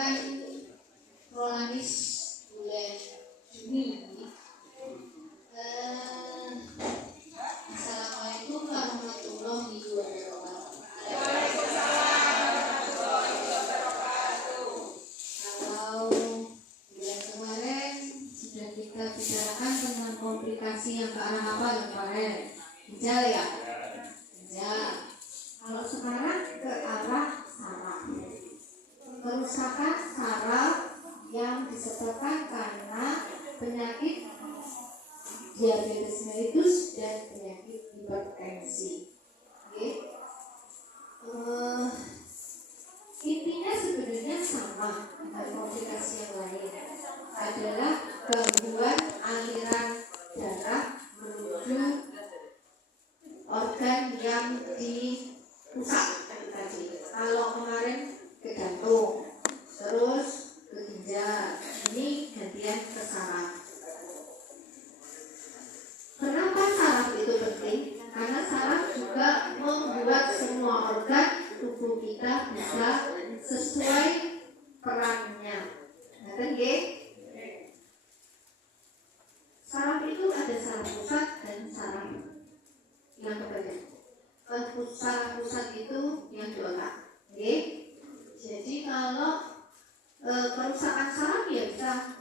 pertemuan Rolanis bulan Juni. Assalamualaikum warahmatullahi wabarakatuh. Kalau bulan kemarin sudah kita bicarakan tentang komplikasi yang ke arah apa yang kemarin? Ginjal ya? Ginjal. Kalau sekarang ke arah saraf. Kerusakan saraf yang disebabkan karena penyakit diabetes mellitus dan penyakit hipertensi. Okay. Intinya sebenarnya sama dengan komplikasi yang lain, adalah gangguan aliran darah menuju organ yang dirusak tadi. Kalau kemarin ke jantung, terus ke ginjal, ini gantian ke saraf. Kenapa saraf itu penting? Karena saraf juga membuat semua organ tubuh kita bisa sesuai perannya. Ngerti nggih? Saraf itu ada saraf pusat dan saraf yang berbeda. Saraf pusat itu yang di otak. Nggih? Jadi kalau kerusakan saraf ya bisa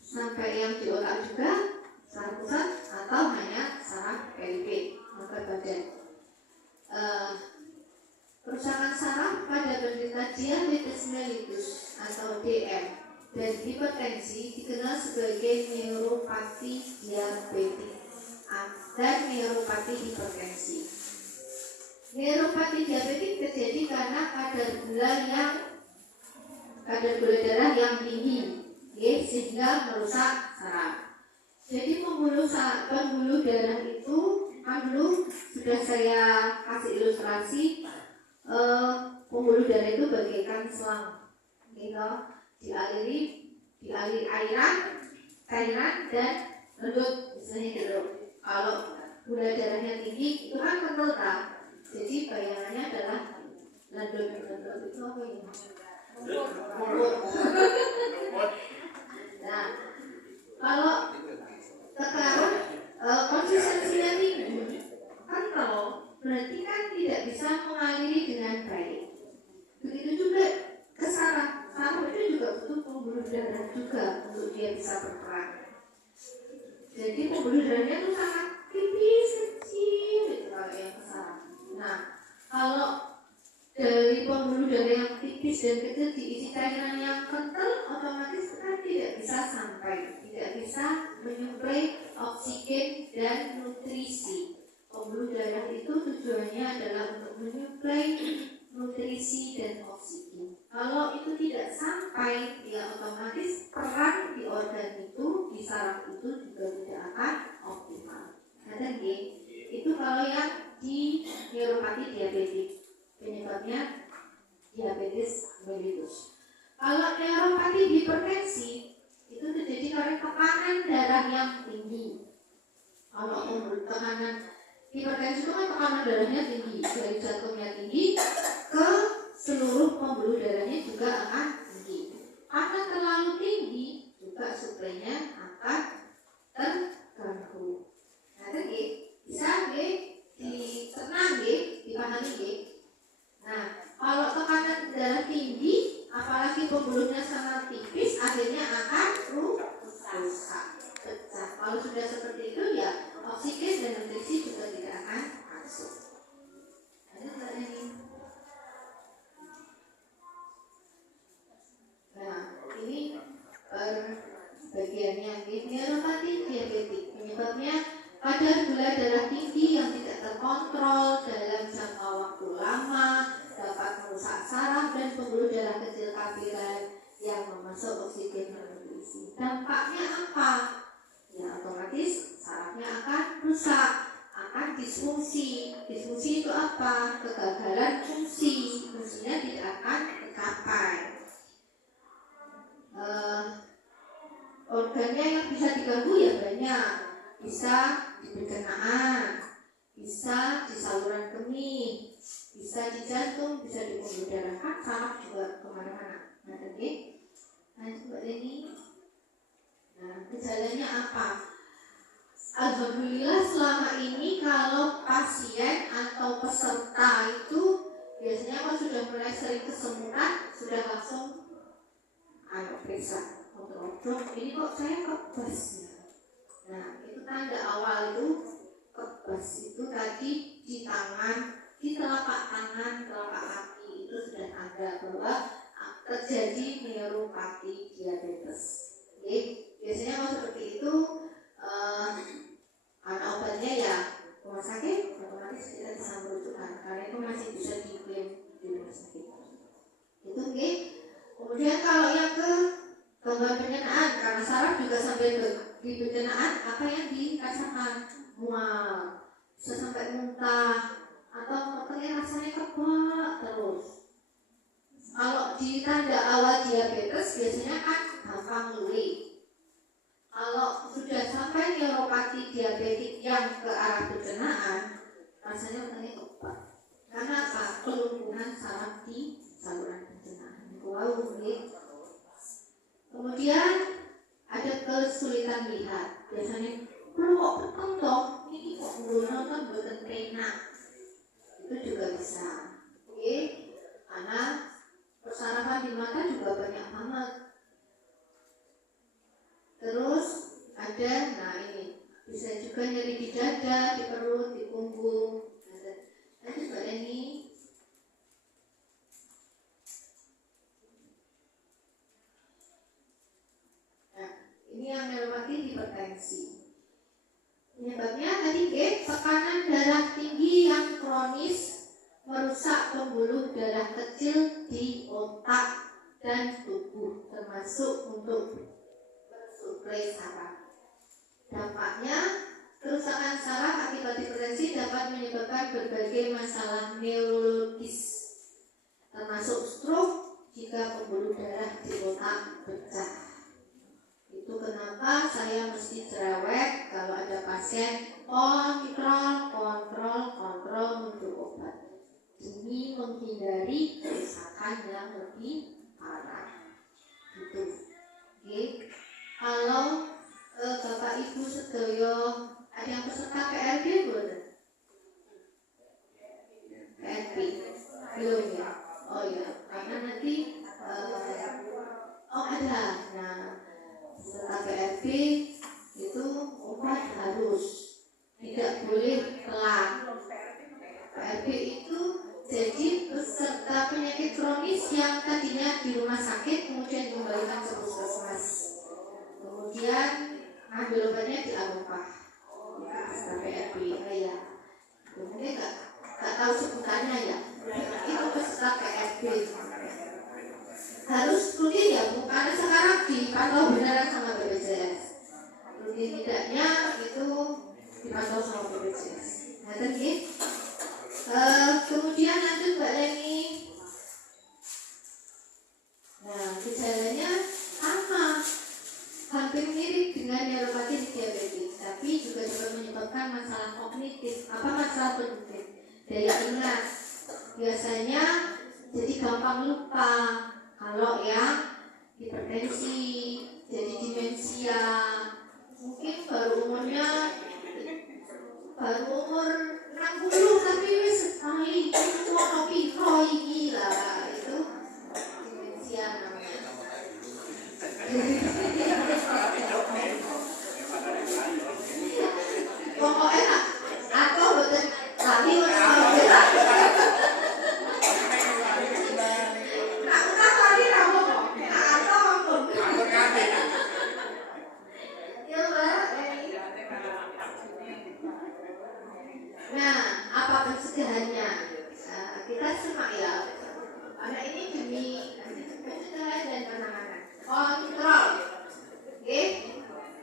sampai yang di otak juga, saraf pusat atau hanya saraf periferi, otot badan. Kerusakan saraf pada penderita diabetes mellitus atau DM dan hipertensi dikenal sebagai neuropati diabetik dan neuropati hipertensi. Neuropati diabetik terjadi karena kadar gula darah yang tinggi, sehingga merusak saraf. Jadi pembuluh darah itu kan dulu sudah saya kasih ilustrasi. Pembuluh darah itu bagaikan selang, dialiri cairan dan lembut, misalnya gitu. Kalau gula darahnya tinggi itu kan kental kan, jadi bayangannya adalah lembut itu apa ini? Nah, kalau sekarang konsistensinya tinggi, kental, berarti kan tidak bisa mengaliri dengan baik. Begitu juga ke saraf. Saraf itu juga butuh pembuluh darah juga untuk dia bisa berperan. Jadi pembuluh darahnya itu sangat tipis, kecil gitu kalau yang ke saraf. Nah, kalau dari pembuluh darah yang tipis dan kecil diisi cairan yang kental, otomatis kan tidak bisa sampai, tidak bisa menyuplai oksigen dan nutrisi. Pembuluh darah itu tujuannya adalah untuk menyuplai nutrisi dan oksigen. Kalau itu tidak sampai, ya otomatis peran di organ itu, di saraf itu juga tidak akan optimal. Jadi itu kalau yang di neuropati diabetik, penyebabnya diabetes mellitus. Kalau neuropati hipertensi itu terjadi karena tekanan darah yang tinggi. Kalau tekanan hipertensi itu kan tekanan darahnya tinggi, dari jantungnya tinggi ke seluruh pembuluh darahnya juga akan tinggi. Karena terlalu tinggi juga suplainya akan terganggu. Nah, jadi bisa ditenang, dipahami. Nah, kalau tekanan darah tinggi, apalagi pembuluhnya sangat tipis, akhirnya akan rusak, pecah. Kalau sudah seperti itu ya oksigen dan nutrisi juga tidak akan masuk. Ada ini. Nah, ini bagiannya neuropati diabetik. Penyebabnya kadar gula darah tinggi yang tidak terkontrol dalam jangka waktu lama dapat merusak saraf dan pembuluh darah kecil kapiler yang memasuk oksigen dan nutrisi. Dampaknya apa? Ya otomatis sarafnya akan rusak, akan disfungsi. Disfungsi itu apa? Kegagalan fungsi. Fungsinya tidak akan tercapai. Organnya yang bisa diganggu ya banyak. Bisa di pencernaan, bisa di saluran kemih, bisa di jantung, bisa di pembuluh darah. Kan saraf juga kemana-mana. sudah mulai sering kesemutan, sudah langsung periksa kontrol. Ini kok saya kebas ya. Nah, itu tanda awal itu kebas itu tadi di tangan, di telapak tangan, telapak kaki itu sudah ada bahwa terjadi neuropati diabetes. Oke, biasanya kalau seperti itu karena obatnya ya rumah sakit, otomatis kita bisa merujukkan karena itu masih bisa diklaim di rumah sakit. Itu oke. Kemudian kalau yang ke gangguan pencernaan, karena saraf juga sampai di pencernaan, apa yang dirasakan? Mual, bisa sampai muntah, atau katanya rasanya kebak terus. Kalau di tanda awal diabetes biasanya kan gampang luri. Kalau sudah sampai neuropati diabetik yang ke arah pencernaan, rasanya katanya kebak. Karena apa? Kelumpuhan saraf di saluran pencernaan. Kemudian ada kesulitan lihat. Biasanya kok peteng toh, ini kok belum nonton buatan pena. Itu juga bisa. Oke, karena persarafan di mata juga banyak banget. Terus ada, nah ini bisa juga nyeri di dada, di perut, di punggung. Nanti Mbak Eni. Nah, ini yang neuropati hipertensi. Penyebabnya tadi tekanan darah tinggi yang kronis merusak pembuluh darah kecil di otak dan tubuh, termasuk untuk mensuplai saraf. Dampaknya, kerusakan saraf akibat hipertensi dapat menyebabkan berbagai masalah neurologis, termasuk stroke jika pembuluh darah di otak pecah. Itu kenapa saya mesti cerewet kalau ada pasien kontrol untuk obat demi menghindari kerusakan yang lebih parah. Gitu. Oke. Kalau Bapak Ibu sedaya ada yang peserta PRB belum? PRB belum ya? Oh ya, karena nanti ada. Nah, peserta PRB itu obat harus, tidak boleh telat. PRB itu jadi peserta penyakit kronis yang tadinya di rumah sakit kemudian dikembalikan ke puskesmas, kemudian ambil obatnya di Alofah. Peserta PRB ya, mungkin nggak tahu sebutannya ya. Itu peserta PRB harus rutin ya, karena sekarang dipantau beneran sama BPJS. Rutin tidaknya itu dipantau sama BPJS. Nah, tadi kemudian lanjut Mbak Leni. Nah, gejalanya sama, hampir mirip dengan neuropati diabetes, tapi juga dapat menyebabkan masalah kognitif. Apa masalah kognitif? Daya ingat. Biasanya jadi gampang lupa. Kalau yang hipertensi, jadi demensia, mungkin baru umur 60 tapi wis sekali itu piro iki lah, itu demensia namanya. Pokoknya aku boten lali ora bela. Nah, apa pencegahannya? Kita simak ya. Karena ini demi pencegahan dan penanganan. Kontrol, oke?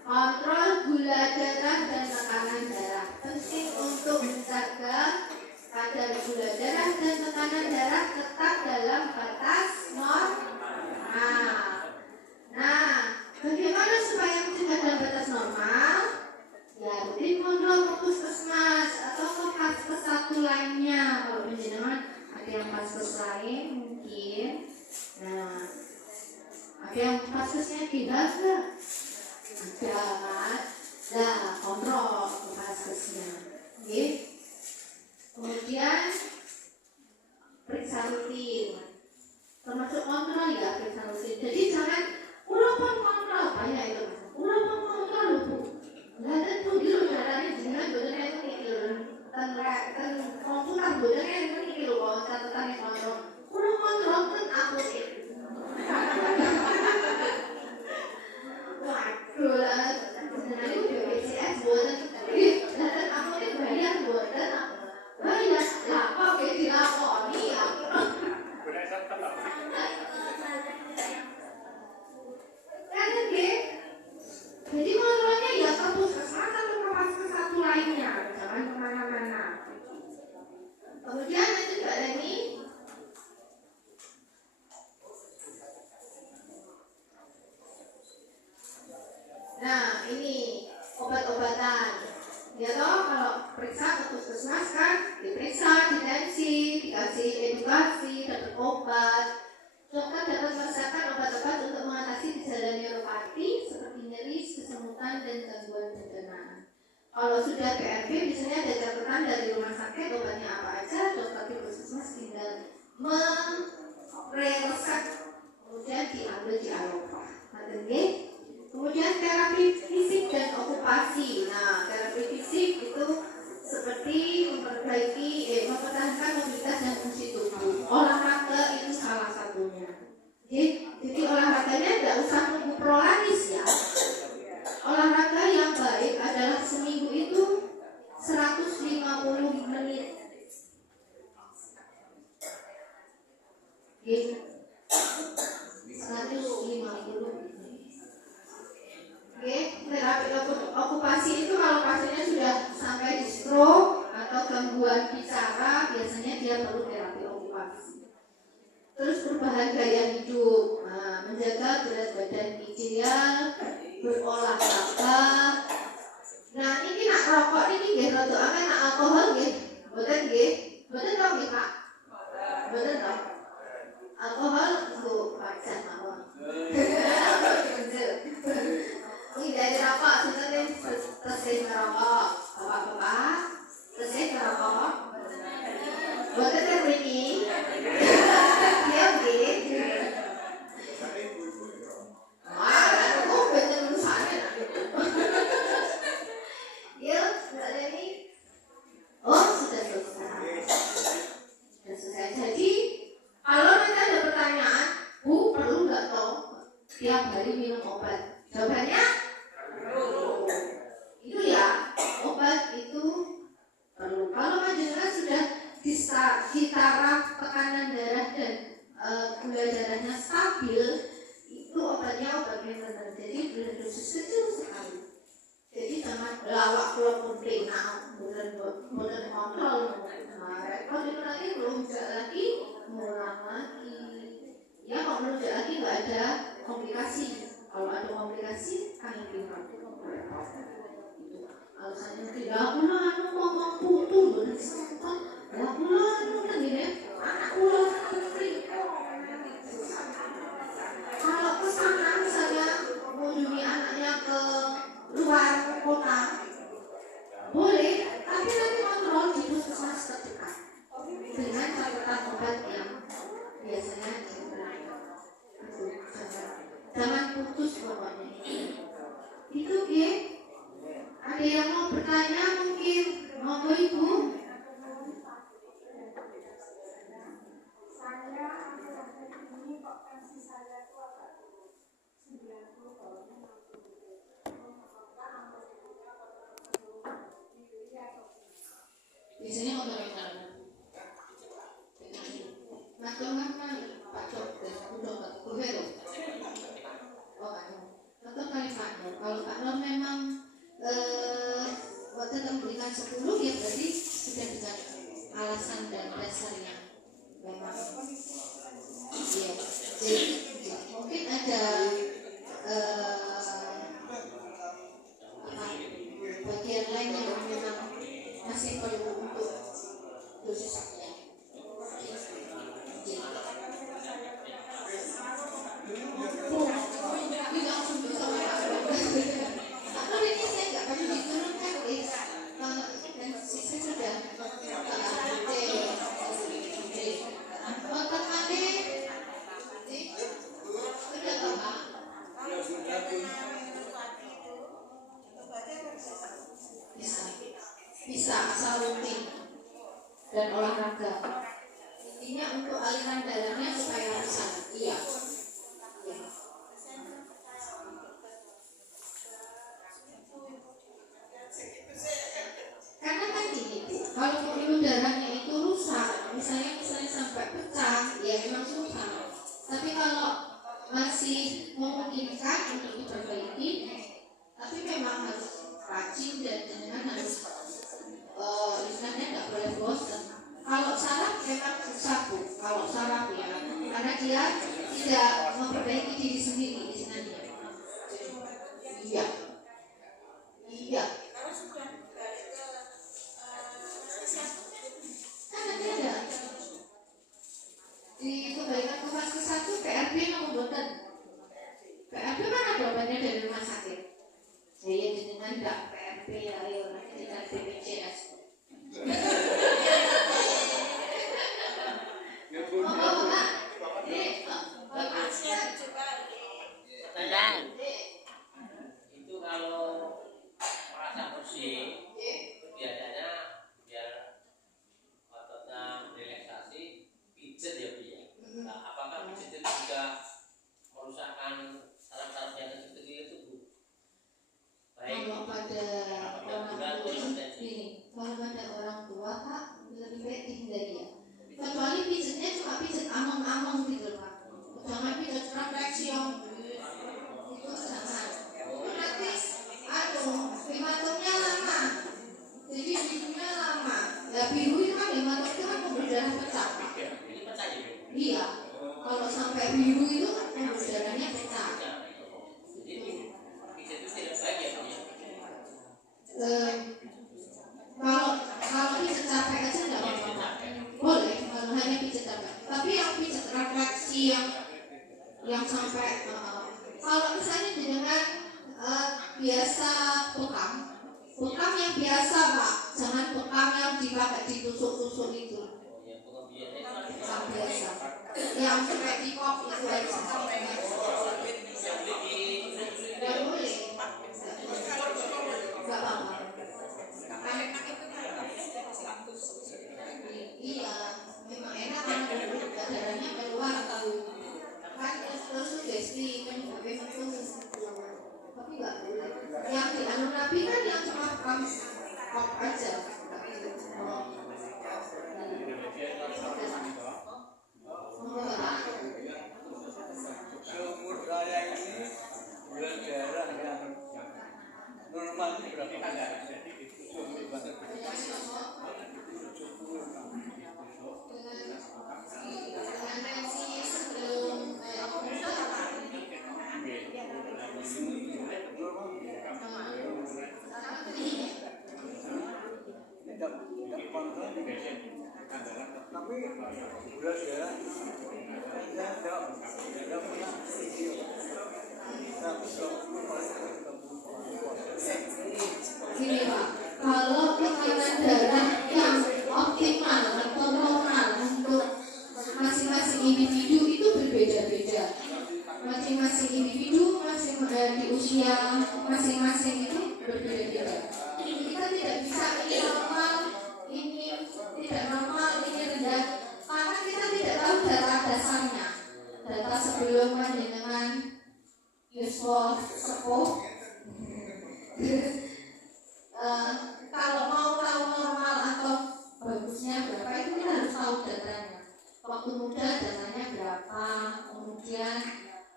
Kontrol gula darah dan tekanan darah. Penting untuk menjaga kadar gula darah dan tekanan darah tetap dalam batas normal. Nah, bagaimana supaya mencegah dalam batas normal? Ya, rutin kontrol ke puskesmas atau ke paskes satu lainnya. Kalau penjenengan ada yang paskes lain mungkin. Nah, ada yang paskesnya tidak ada kan? Nah, kontrol ke paskesnya. Oke. Kemudian periksa rutin. kontrol ya periksa rutin. Jadi jangan udah kontrol banyak itu mas. Udah kontrol bu. Lah tentu di darahnya jangan bener itu mikir. Ten komputer bener itu mikir kalau catatannya kontrol. Udah kontrol kan aku sih. Waduh lah. Sebenarnya udah BCS buatan. Dan aku ini bayar buatan. Bayar lah kok kayak dilakoni ya. Jadi kontrolnya ya ke puskesmas atau ke puskesmas lainnya, jangan kemana-mana. Kemudian yang juga ada ini, nah ini obat-obatan. Ya toh kalau periksa ke puskesmas kan diperiksa, ditensi, dikasih edukasi, dapat obat. Dokter dapat meresepkan obat-obat untuk mengatasi gejala neuropati seperti nyeri, kesemutan, dan gangguan pencernaan. Kalau sudah PRP, biasanya ada catatan dari rumah sakit obatnya apa aja. Dokter di puskesmas tinggal meresep, kemudian diambil di Eropa. Kemudian terapi fisik dan okupasi. Nah, terapi fisik itu seperti mempertahankan mobilitas dan fungsi tubuh. Olahraga itu salah satunya. Jadi olahraganya tidak usah nunggu prolaris ya. Olahraga yang baik adalah seminggu itu 150 menit. 150. Terapi okupasi itu kalau pasiennya sudah sampai di stroke atau gangguan bicara, biasanya dia perlu terapi okupasi. Terus perubahan gaya hidup, menjaga berat badan ideal, berolahraga. Nah ini nak rokok ini nggih rada akeh, nak alkohol nggih, mboten nggih, mboten to nggih Pak, mboten to. Alkohol itu wajar mawon. Ini dari rokok, sebenarnya terus merokok, bapak-bapak, terus merokok. Buat yang ini, ya oke. Aku bener urusannya. Yuk, buat ini. Oh, sudah selesai. Sudah selesai. Jadi, kalau nanti ada pertanyaan, Bu, perlu nggak toh tiap hari minum obat? Jawabannya? Itu ya, obat itu perlu. Kalau panjenengan sudah di taraf tekanan darah dan gula darahnya stabil, itu obatnya obat maintenance. Jadi dengan dosis kecil sekali. Jadi jangan lawak keluar pena, bukan kontrol. Kalau itu nanti melunjak lagi, ngulang lagi. Ya kalau melunjak lagi nggak ada komplikasi. Kalau ada komplikasi, kami bimbang. Alasannya tidak pula ngomong putu bersentuhan, tidak pula gini, anak pula kalau kesana misalnya mengunjungi anaknya ke luar kota, boleh, tapi nanti kontrol di puskesmas terdekat dengan catatan obat yang biasanya jangan putus pokoknya. Itu ya. Ada yang mau bertanya mungkin, monggo Ibu. Saya ini kok tensi saya itu agak 90 bawahnya 60. Biasanya motor yang mana? Macam-macam Pak Dokter, Bu Vero. Oh Pak Nur. Tetap kali Pak Nur. Kalau Pak Nur memang waktu memberikan 10 ya berarti sudah dengan alasan dan dasar yang memang ya. Jadi mungkin ada bagian lain yang memang masih perlu untuk dosis masih memungkinkan untuk diperbaiki, tapi memang harus rajin dan jangan harus istilahnya nggak boleh bosan. Kalau saraf memang susah Bu, kalau saraf ya, karena dia tidak memperbaiki diri sendiri istilahnya. Iya, iya. Kan nanti ada dikembalikan ke fase 1 PRP nomor buatan. PRP kan ada obatnya dari rumah sakit. Saya dengan tidak PRP ayo nanti kita BPJS. Itu kalau merasa bersih biasanya biar ototnya relaksasi pijet ya Bu ya. Nah, apakah pijet itu juga merusakkan saraf-saraf yang kecil-kecil itu Bu? Baik. Kalau pada orang tua ini, kalau pada orang tua Pak lebih baik dihindari ya. Kecuali pijetnya cuma pijet among-among gitu Pak. Jangan pijet refleksi yang itu jangan. Nanti hematomnya lama, jadi birunya lama. Ya biru itu kan hematom itu kan pembuluh darah pecah. Iya, kalau sampai biru itu kan pembuluh darahnya pecah. Kalau pijet capek aja nggak apa-apa. Boleh kalau hanya pijet capek. Tapi yang pijet refleksi yang sampai kalau misalnya dengan biasa bekam yang biasa Pak, jangan bekam yang dipakai ditusuk-tusuk itu. Bekam biasa, yang sampai di kop itu aja. Nggak boleh, nggak apa-apa. Iya, memang enak kan darahnya keluar tahu. Kan terus sugesti kan juga memang tuh. Tapi nggak boleh. Yang di anu Nabi kan yang cuma kop aja. Seumur saya ini gula darah yang normal berapa kali? Tapi gula darah Gini Pak, kalau tekanan darah yang optimal atau normal untuk masing-masing individu itu berbeda-beda. Masing-masing individu di usia masing-masing itu berbeda-beda. Kita tidak bisa ini normal, ini tidak normal, ini rendah, karena kita tidak tahu data dasarnya. Data sebelum dengan Yusuf sepuh. Kalau mau tahu normal atau bagusnya berapa itu kita harus tahu datanya. Waktu muda datanya berapa, kemudian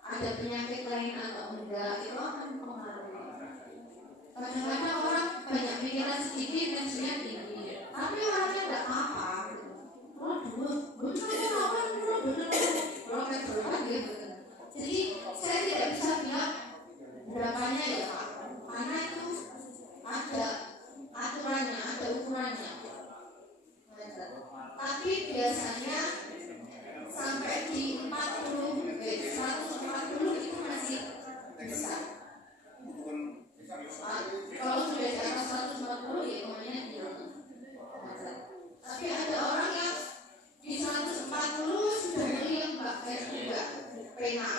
ada penyakit lain atau enggak, itu akan mempengaruhi. Kadang-kadang orang banyak pikiran sedikit tensinya tinggi, tapi orangnya enggak apa-apa. Oh dulu, roket berapa gitu. Jadi saya tidak bisa bilang berapanya ya Pak, karena itu ada aturannya, ada ukurannya. Tapi biasanya sampai di 140 itu masih bisa. Kalau sudah di atas 140 ya namanya gila. Tapi ada orang yang di 140 sudah meriang juga pena,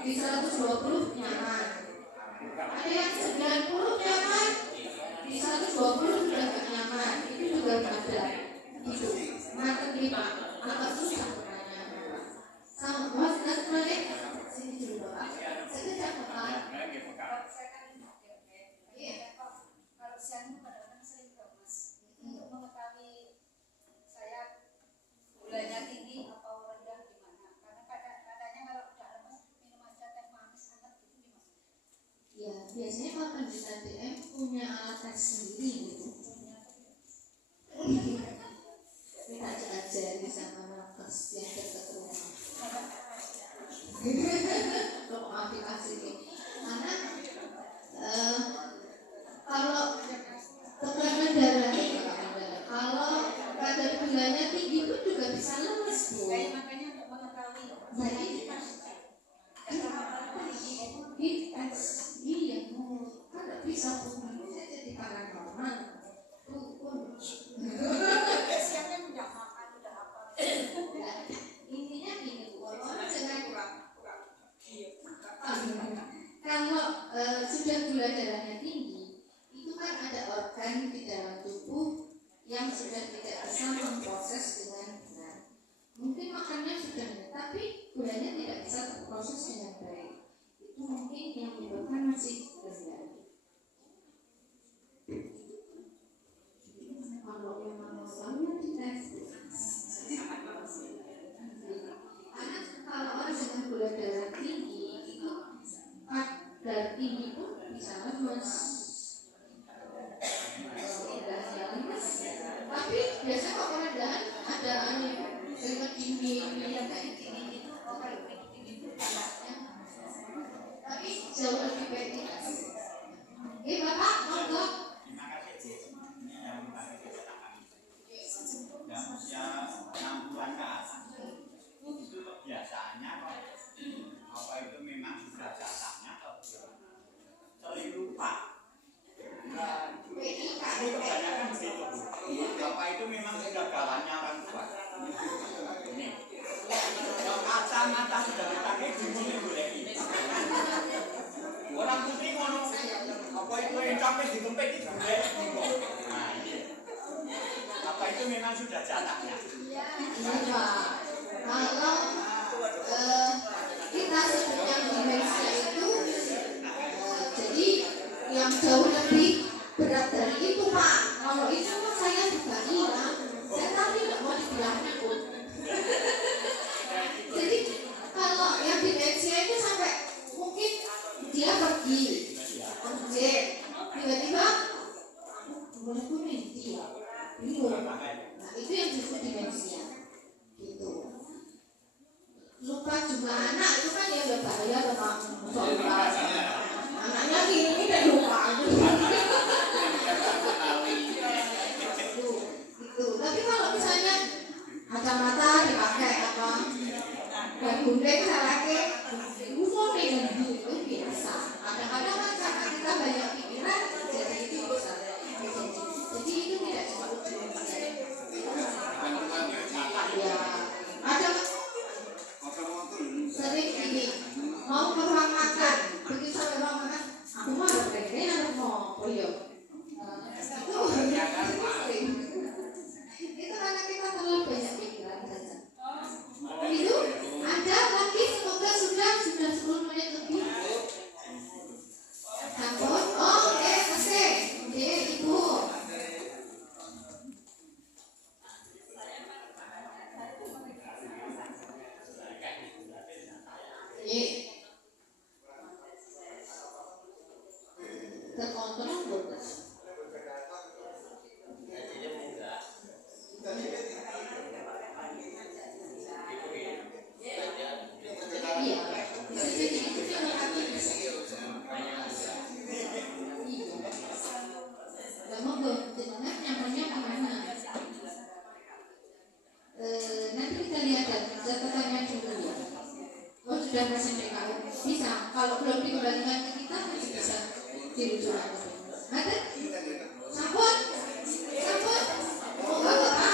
di 120 nyaman. Ada yang 90 nyaman, di 120 sudah gak nyaman, itu juga ada. Itu mata kita agak susah pertanyaannya. Sama bos nggak boleh sini dulu Pak. Sekejap Pak. Iya. Kalau siang itu kadang-kadang sering lemas. Untuk mengetahui saya gulanya tinggi atau rendah gimana? Karena katanya kalau udah lemas minum aja teh biasanya kalau penderita DM punya alat tes sendiri gitu. Kita aja sama nakes yang dekat rumah. Untuk aplikasi ini, karena kalau tekanan darah, kalau kadar gulanya tinggi itu juga bisa lemes, Bu. Makanya untuk mengetahui. Jadi iya, kan nggak bisa saya jadi paranormal. Siapnya udah makan, udah apa? Intinya gini, orang dengan kalau sudah gula darahnya tinggi, itu kan ada organ di dalam tubuh yang sudah tidak bisa memproses dengan benar. Mungkin makannya sudah benar, tapi gulanya tidak bisa terproses dengan baik. Itu mungkin yang menyebabkan masih rendah. Kalau memang masalahnya dites, karena kalau orang dengan gula darah tinggi itu kadar tinggi pun bisa lemes. Tapi biasanya kalau rendahan ada aneh dengan tinggi yang kayak tinggi itu kalau tinggi itu tapi jauh lebih baik tidak. Bapak monggo. Yang usia 60-an ke atas itu kebiasaannya apa itu memang sudah jatahnya sering lupa. Ini kebanyakan begitu. Bapak itu memang sudah gawannya orang tua. Ini kalau kacamata sudah dipakai bingung boleh. Orang putri ngono apa itu yang sampai dikempet itu boleh. Nah ini apa itu memang sudah jatahnya. Iya Pak. Kalau kita sebut yang demensia itu jadi yang jauh lebih berat dari itu Pak. Kalau itu kan saya juga hilang. Saya tadi nggak mau dibilangnya pun. Jadi kalau yang demensia itu sampai mungkin dia pergi kerja tiba-tiba boleh kuning dia bingung. Nah itu yang disebut demensia gitu. Lupa jumlah anak itu kan ya udah bahaya sama soal anaknya ini udah lupa gitu. Tapi kalau misalnya kacamata dipakai apa dan gunting salahnya UFO dengan itu biasa. Kadang-kadang kan karena kita banyak pikiran jadi itu bisa jadi itu tidak disebut demensia. Ya ada sering ini mau ke ruang makan begitu sampai ruang makan aku mau ada pengen ada mau ya itu karena kita terlalu banyak pikiran saja. Itu ada lagi semoga sudah 10 menit lebih. Takut? Oh, oke, kasih. Oke, Ibu. Terkontrol belum? Iya, bisa jadi itu yang kami bisa. Gak mau jenengan nyamannya kemana? Nanti kita lihat catatannya dulu ya. Oh sudah masih PKU bisa. Kalau belum dikembalikan ke kita masih bisa dirujuk lagi. Ada? Sabun? Sabun? Oh enggak apa?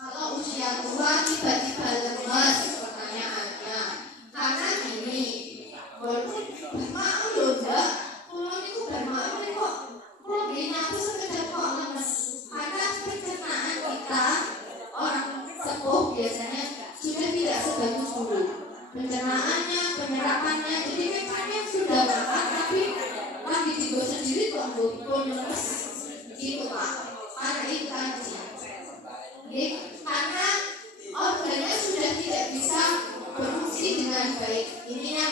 Kalau usia tua tiba-tiba lemas, pertanyaannya karena gini, walaupun mau loh enggak, pencernaannya, penyerapannya. Jadi memangnya sudah makan tapi lagi digo sendiri kok bonus gitu Pak. Karena itu tadi. Karena organnya sudah tidak bisa berfungsi dengan baik. Ininya